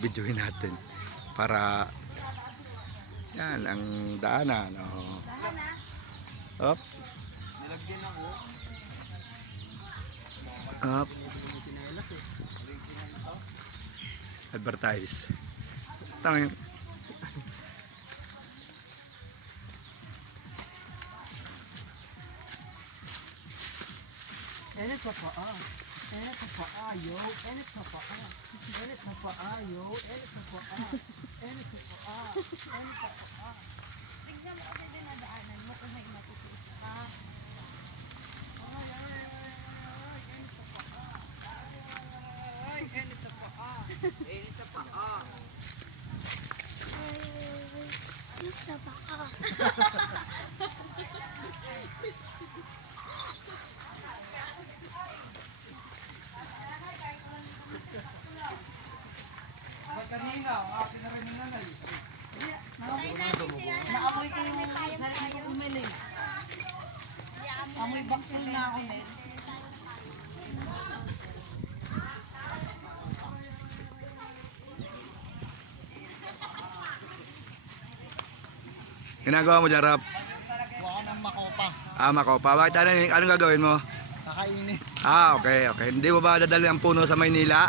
videohin natin para yan ang daanan. Up. Up. Advertise. Tangin. Enit pa pa Enit pa pa yo, enit pa pa Enit pa pa yo, enit pa pa Enit pa pa Enit pa pa. Tignan mo kasi dinadaanan mo kung may matitiis ka. Ay, enit pa pa. Enit pa pa. Isa pa ka. Kanina, akin na rin yung nanay. Naamoy ko yung sarili ko umili. Amoy baksil na ako, Mel. Ginagawa mo dyan, Rap? Kuha ka ng makopa. Makopa. Bakit anong gagawin mo? Kakainin. Okay. Hindi mo ba dadali ang puno sa Maynila?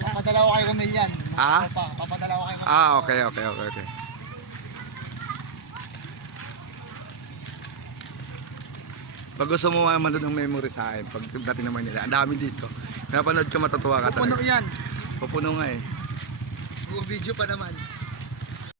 Papadala ko kayo kumilyan. Makopa. Papadala ko kayo Okay. Pag gusto mo manood ng memory sa akin, pag dating naman nila, ang dami dito. Napanood ka, matutuwa ka Pupuno talaga. yan. Pupuno nga eh. Video pa naman.